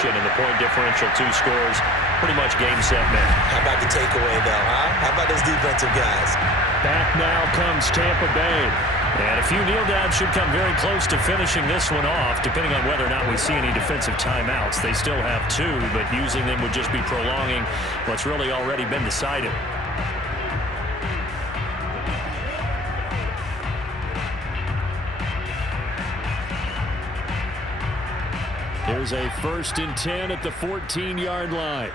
possession, and the point differential 2 scores. Pretty much game, set, match. How about the takeaway, though, huh? How about those defensive guys? Back now comes Tampa Bay. And a few kneel downs should come very close to finishing this one off, depending on whether or not we see any defensive timeouts. They still have 2, but using them would just be prolonging what's really already been decided. Here's a 1st and 10 at the 14-yard line.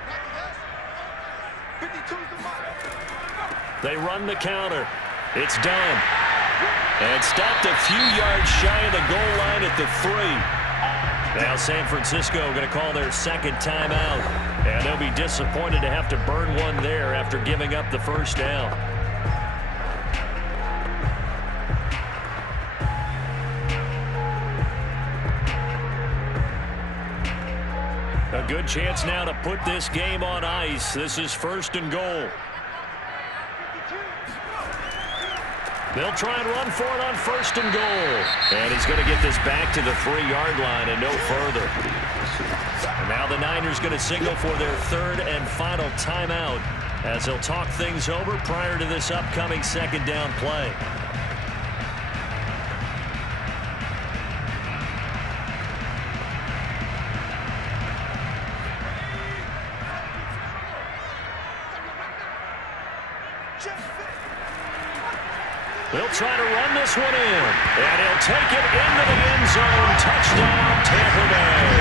They run the counter. It's done. And stopped a few yards shy of the goal line at the 3. Now San Francisco going to call their 2nd timeout. And they'll be disappointed to have to burn one there after giving up the 1st down. A good chance now to put this game on ice. This is 1st and goal. They'll try and run for it on 1st and goal. And he's going to get this back to the 3-yard line and no further. And now the Niners going to signal for their 3rd and final timeout as they'll talk things over prior to this upcoming 2nd down play. They'll try to run this one in, and he'll take it into the end zone. Touchdown, Tampa Bay.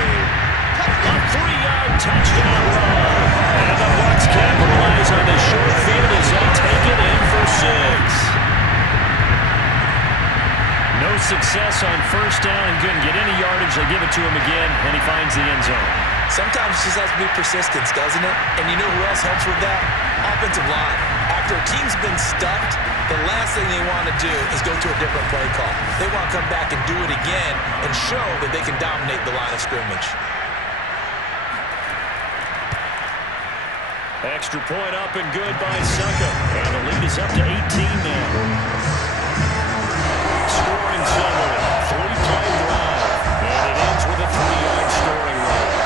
A 3-yard touchdown run. And the Bucs capitalize on the short field as they take it in for 6. No success on 1st down and couldn't get any yardage. They give it to him again, and he finds the end zone. Sometimes it just has to be persistence, doesn't it? And you know who else helps with that? Offensive line. After a team's been stuffed, the last thing they want to do is go to a different play call. They want to come back and do it again and show that they can dominate the line of scrimmage. Extra point up and good by Succa. And the lead is up to 18 now. Scoring summary. 3-play drive. And it ends with a 3-yard scoring run.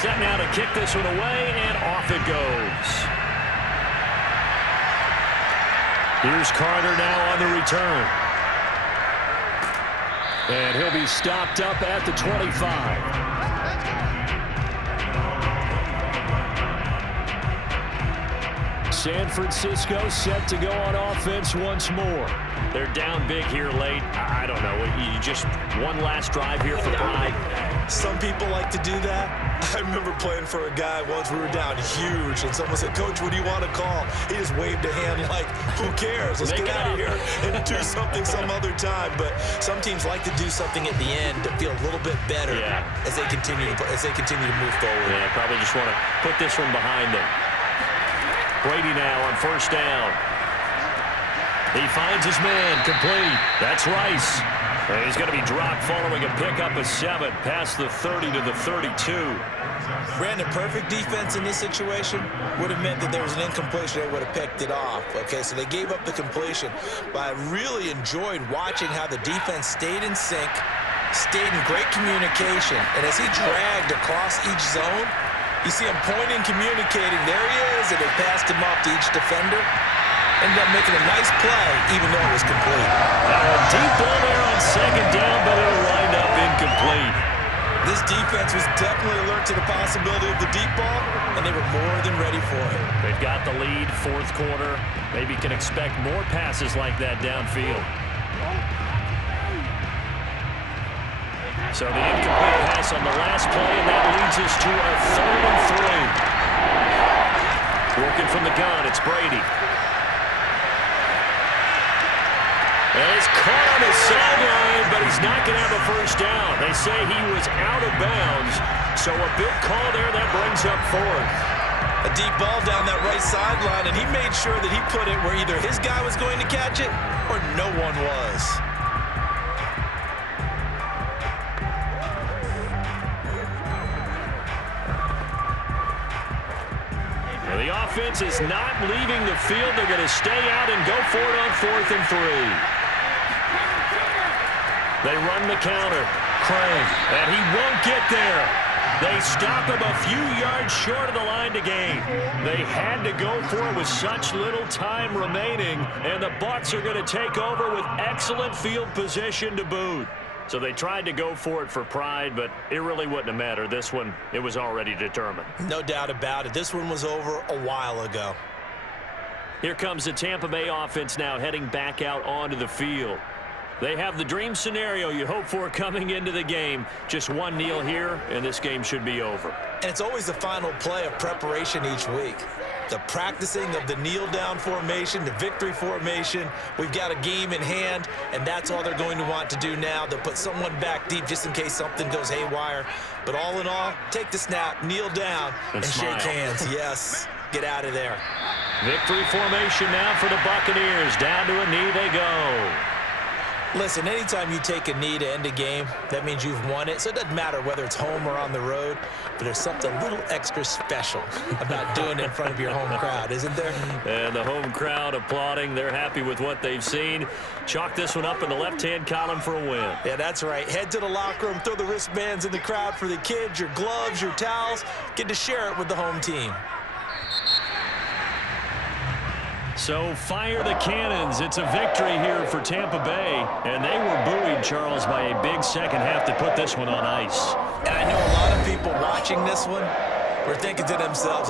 Set now to kick this one away, and off it goes. Here's Carter now on the return. And he'll be stopped up at the 25. San Francisco set to go on offense once more. They're down big here late. I don't know. You just one last drive here for pride. Some people like to do that. I remember playing for a guy once. We were down huge, and someone said, "Coach, what do you want to call?" He just waved a hand like, "Who cares? Let's get out of here and do something some other time." But some teams like to do something at the end to feel a little bit better as they continue to move forward. Yeah, probably just want to put this one behind them. Brady now on 1st down. He finds his man, complete. That's Rice. And he's going to be dropped following a pickup of 7 past the 30 to the 32. Brandon, perfect defense in this situation would have meant that there was an incompletion. They would have picked it off. Okay, so they gave up the completion. But I really enjoyed watching how the defense stayed in sync, stayed in great communication. And as he dragged across each zone, you see him pointing, communicating. There he is, and they passed him off to each defender. Ended up making a nice play, even though it was complete. Deep ball there on 2nd down, but it'll wind up incomplete. This defense was definitely alert to the possibility of the deep ball, and they were more than ready for it. They've got the lead, 4th quarter. Maybe can expect more passes like that downfield. So the incomplete pass on the last play, and that leads us to a 3rd and 3. Working from the gun, it's Brady. And he's caught on the sideline, but he's not going to have a 1st down. They say he was out of bounds, so a big call there that brings up 4th. A deep ball down that right sideline, and he made sure that he put it where either his guy was going to catch it or no one was. Well, the offense is not leaving the field. They're going to stay out and go for it on 4th and 3. They run the counter. Craig, and he won't get there. They stop him a few yards short of the line to gain. They had to go for it with such little time remaining, and the Bucs are going to take over with excellent field position to boot. So they tried to go for it for pride, but it really wouldn't have mattered. This one, it was already determined. No doubt about it. This one was over a while ago. Here comes the Tampa Bay offense now heading back out onto the field. They have the dream scenario you hope for coming into the game. Just one kneel here, and this game should be over. And it's always the final play of preparation each week. The practicing of the kneel-down formation, the victory formation. We've got a game in hand, and that's all they're going to want to do now. They'll put someone back deep just in case something goes haywire. But all in all, take the snap, kneel down, and shake hands. Yes, get out of there. Victory formation now for the Buccaneers. Down to a knee they go. Listen, anytime you take a knee to end a game, that means you've won it. So it doesn't matter whether it's home or on the road, but there's something a little extra special about doing it in front of your home crowd, isn't there? And the home crowd applauding. They're happy with what they've seen. Chalk this one up in the left-hand column for a win. Yeah, that's right. Head to the locker room, throw the wristbands in the crowd for the kids, your gloves, your towels. Get to share it with the home team. So fire the cannons. It's a victory here for Tampa Bay. And they were buoyed, Charles, by a big second half to put this one on ice. And I know a lot of people watching this one were thinking to themselves,